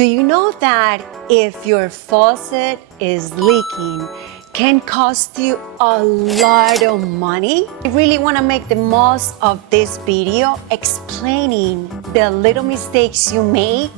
Do you know that if your faucet is leaking, can cost you a lot of money? I really want to make the most of this video explaining the little mistakes you make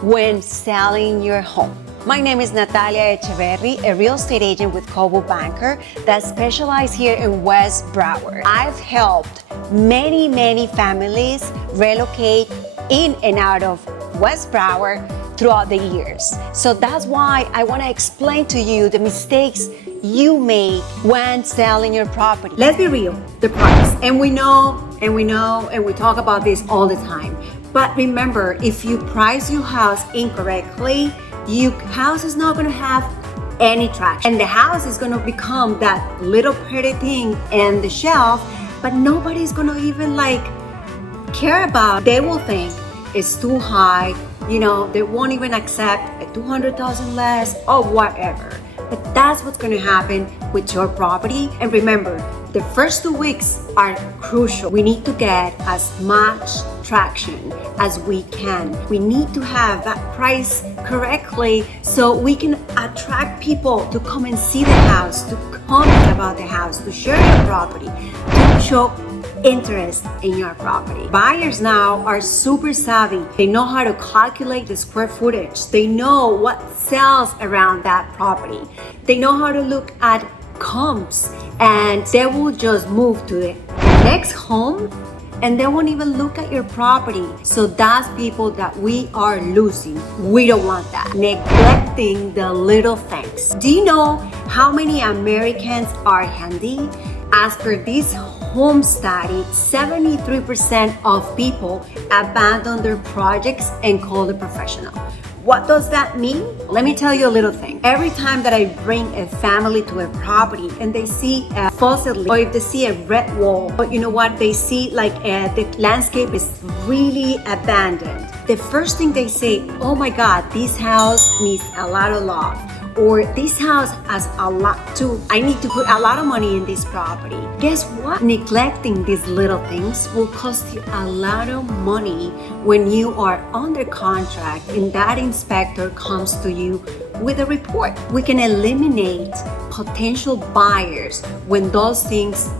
when selling your home. My name is Natalia Echeverri, a real estate agent with Coldwell banker that specializes here in West Broward. I've helped many families relocate in and out of West Broward throughout the years. So that's why I want to explain to you the mistakes you make when selling your property. Let's be real, the price. And we talk about this all the time. But remember, if you price your house incorrectly, your house is not going to have any traction. And the house is going to become that little pretty thing in the shelf, but nobody's going to even care about. They will think it's too high. They won't even accept a $200,000 less or whatever. But that's what's going to happen with your property. And remember, the first 2 weeks are crucial. We need to get as much traction as we can. We need to have that price correctly so we can attract people to come and see the house, to comment about the house, to share your property, to show interest in your property. Buyers now are super savvy. They know how to calculate the square footage. They know what sells around that property. They know how to look at comps, and they will just move to the next home and they won't even look at your property. So that's people that we are losing. We don't want that. Neglecting the little things. Do you know how many Americans are handy? As per this home study, 73% of people abandon their projects and call a professional. What does that mean? Let me tell you a little thing. Every time that I bring a family to a property and they see a faucet leak, or if they see a red wall, but you know what, they see the landscape is really abandoned. The first thing they say, oh my God, this house needs a lot of love. Or this house has a lot too. I need to put a lot of money in this property. Guess what? Neglecting these little things will cost you a lot of money when you are under contract and that inspector comes to you with a report. We can eliminate potential buyers when those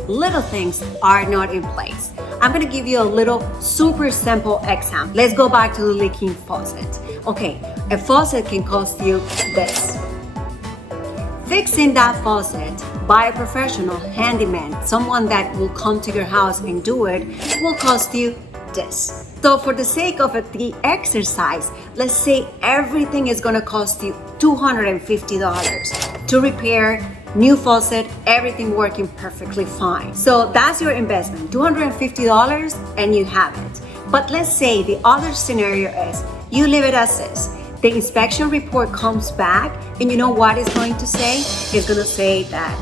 little things are not in place. I'm gonna give you a little super simple example. Let's go back to the leaking faucet. Okay, a faucet can cost you this. Fixing that faucet by a professional handyman, someone that will come to your house and do it, will cost you this. So for the sake of the exercise, let's say everything is gonna cost you $250 to repair new faucet, everything working perfectly fine. So that's your investment, $250 and you have it. But let's say the other scenario is you leave it as is. The inspection report comes back, and you know what it's going to say? It's going to say that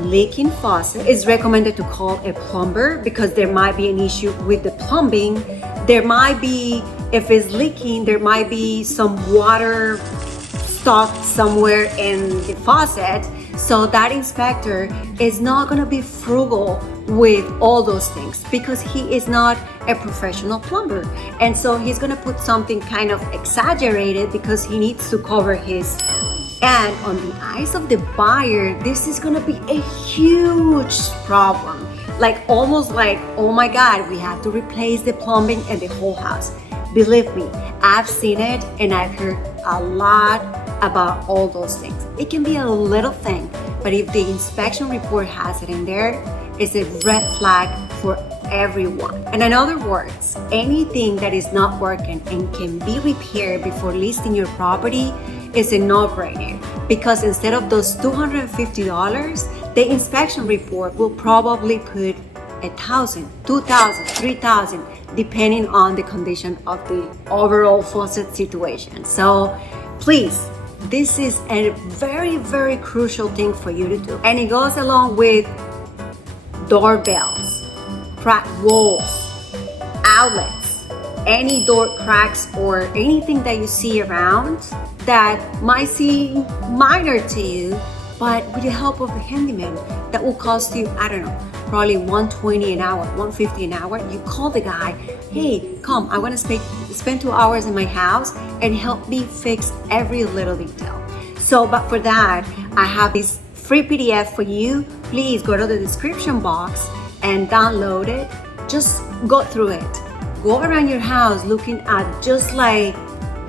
leaking faucet is recommended to call a plumber because there might be an issue with the plumbing. There might be, if it's leaking, there might be some water stocked somewhere in the faucet. So that inspector is not going to be frugal with all those things because he is not a professional plumber. And so he's going to put something kind of exaggerated because he needs to cover his. And on the eyes of the buyer, this is going to be a huge problem. Almost like, oh my God, we have to replace the plumbing and the whole house. Believe me, I've seen it and I've heard a lot about all those things. It can be a little thing, but if the inspection report has it in there, it's a red flag for everyone. And in other words, anything that is not working and can be repaired before listing your property is a no-brainer, because instead of those $250, the inspection report will probably put $1,000, $2,000, $3,000, depending on the condition of the overall faucet situation. So please, this is a very crucial thing for you to do. And it goes along with doorbells, cracked walls, outlets, any door cracks or anything that you see around that might seem minor to you, but with the help of a handyman, that will cost you, I don't know, probably $120 an hour, $150 an hour, you call the guy, hey, come, I want to spend 2 hours in my house and help me fix every little detail. So, but for that, I have this free PDF for you. Please go to the description box and download it. Just go through it. Go around your house looking at just like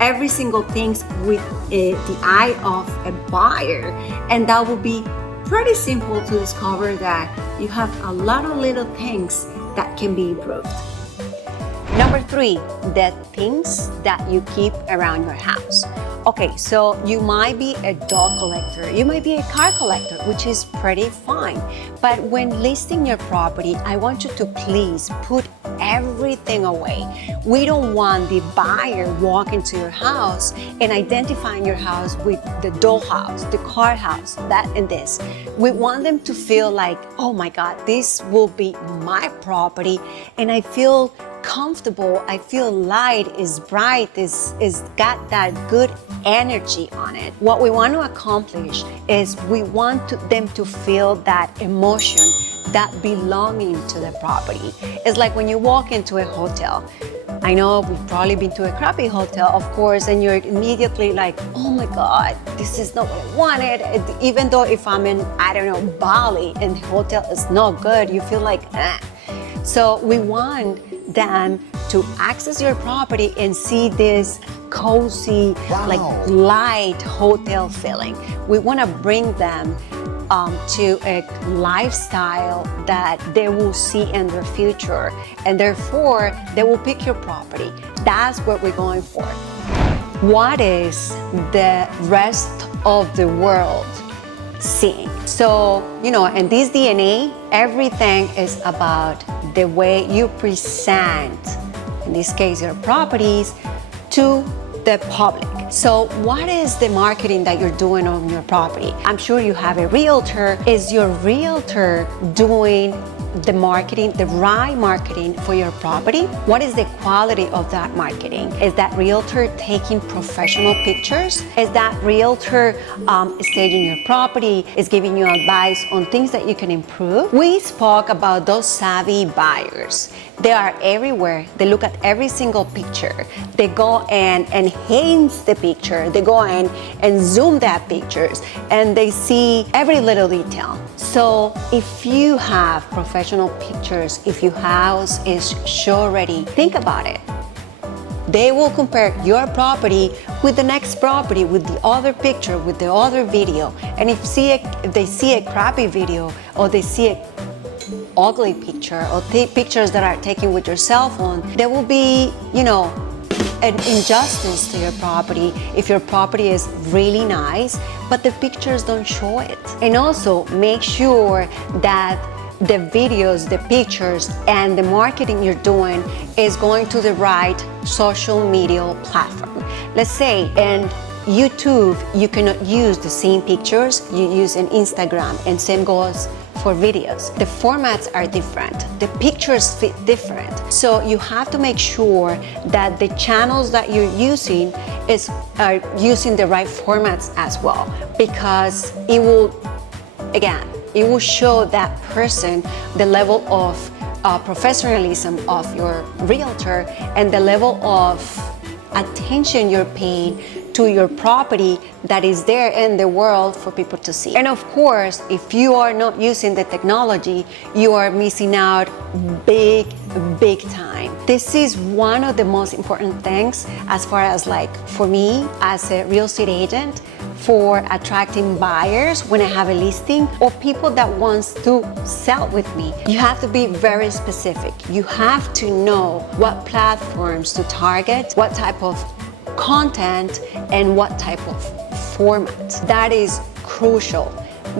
every single things with the eye of a buyer, and that will be pretty simple to discover that you have a lot of little things that can be improved. Number 3, the things that you keep around your house. Okay, so you might be a dog collector, you might be a car collector, which is pretty fine. But when listing your property, I want you to please put everything away. We don't want the buyer walking to your house and identifying your house with the dollhouse, the car house, that and this. We want them to feel like, oh my God, this will be my property, and I feel comfortable, I feel light, is bright, is got that good energy on it. What we want to accomplish is we want them to feel that emotion, that belonging to the property. It's like when you walk into a hotel. I know we've probably been to a crappy hotel, of course, and you're immediately like, oh my God, this is not what I wanted. Even though if I'm in, I don't know, Bali and the hotel is not good, you feel like, eh. So we want them to access your property and see this cozy, like light hotel feeling. We want to bring them to a lifestyle that they will see in their future, and therefore they will pick your property. That's what we're going for. What is the rest of the world seeing? So, you know, in this DNA, everything is about the way you present, in this case, your properties, to the public. So what is the marketing that you're doing on your property? I'm sure you have a realtor. Is your realtor doing the marketing, the right marketing for your property? What is the quality of that marketing? Is that realtor taking professional pictures? Is that realtor staging your property, is giving you advice on things that you can improve? We spoke about those savvy buyers. They are everywhere. They look at every single picture. They go and enhance the picture. They go and zoom that pictures, and they see every little detail. So if you have professional pictures, if your house is show ready, think about it. They will compare your property with the next property, with the other picture, with the other video. And if they see a crappy video, or they see a ugly picture, or pictures that are taken with your cell phone, there will be, you know, an injustice to your property if your property is really nice, but the pictures don't show it. And also make sure that the videos, the pictures, and the marketing you're doing is going to the right social media platform. Let's say in YouTube, you cannot use the same pictures you use in Instagram, and same goes for videos. The formats are different. The pictures fit different. So you have to make sure that the channels that you're using are using the right formats as well, because it will, again, it will show that person the level of professionalism of your realtor and the level of attention you're paying to your property that is there in the world for people to see. And of course, if you are not using the technology, you are missing out big time. This is one of the most important things as far as, like, for me as a real estate agent, for attracting buyers when I have a listing, or people that wants to sell with me. You have to be very specific. You have to know what platforms to target, what type of content, and what type of format. That is crucial.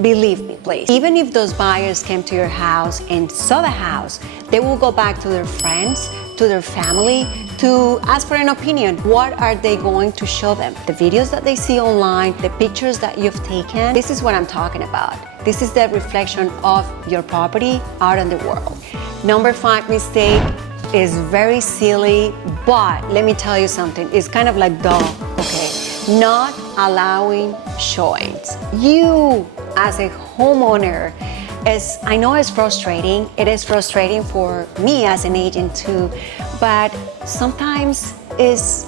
Believe me, please. Even if those buyers came to your house and saw the house, they will go back to their friends, to their family, to ask for an opinion. What are they going to show them? The videos that they see online, the pictures that you've taken. This is what I'm talking about. This is the reflection of your property out in the world. Number 5 mistake is very silly, but let me tell you something. It's kind of like duh, okay? Not allowing showings. You, as a homeowner, I know it's frustrating. It is frustrating for me as an agent too, but sometimes it's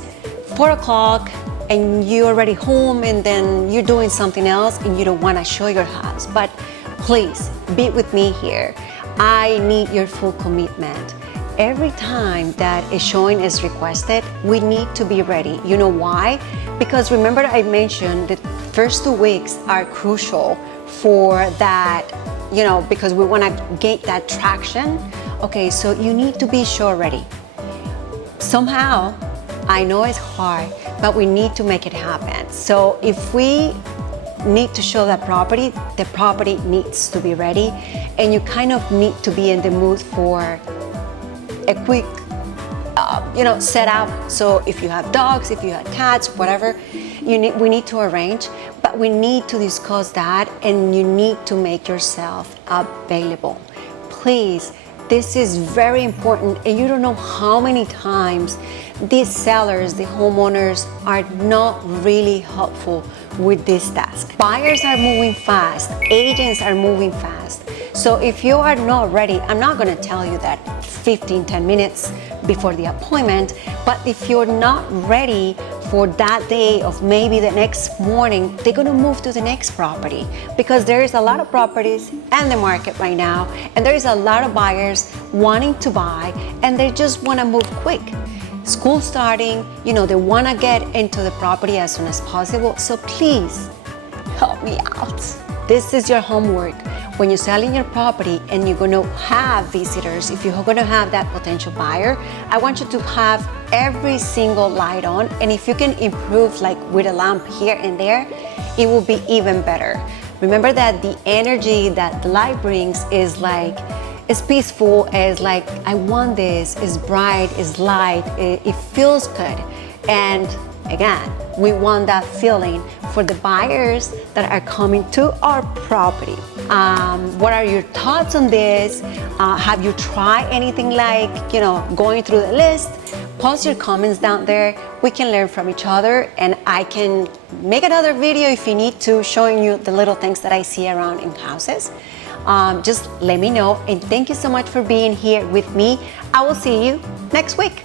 4 o'clock and you're already home and then you're doing something else and you don't want to show your house. But please be with me here. I need your full commitment. Every time that a showing is requested, we need to be ready. You know why? Because remember I mentioned the first 2 weeks are crucial for that, you know, because we want to get that traction. Okay, so you need to be show ready. Somehow, I know it's hard, but we need to make it happen. So if we need to show that property, the property needs to be ready, and you kind of need to be in the mood for a quick, setup. So if you have dogs, if you have cats, whatever, we need to arrange, but we need to discuss that, and you need to make yourself available. Please, this is very important, and you don't know how many times these sellers, the homeowners, are not really helpful with this task. Buyers are moving fast, agents are moving fast. So if you are not ready, I'm not gonna tell you that 10 minutes before the appointment, but if you're not ready for that day of maybe the next morning, they're gonna move to the next property because there is a lot of properties in the market right now, and there is a lot of buyers wanting to buy, and they just wanna move quick. School starting, they wanna get into the property as soon as possible, so please help me out. This is your homework. When you're selling your property and you're gonna have visitors, if you're gonna have that potential buyer, I want you to have every single light on, and if you can improve like with a lamp here and there, it will be even better. Remember that the energy that the light brings is like, it's peaceful, it's like, I want this, it's bright, it's light, it feels good. And again, we want that feeling for the buyers that are coming to our property. What are your thoughts on this? Have you tried anything like, going through the list? Post your comments down there. We can learn from each other, and I can make another video if you need to, showing you the little things that I see around in houses. Just let me know, and thank you so much for being here with me. I will see you next week.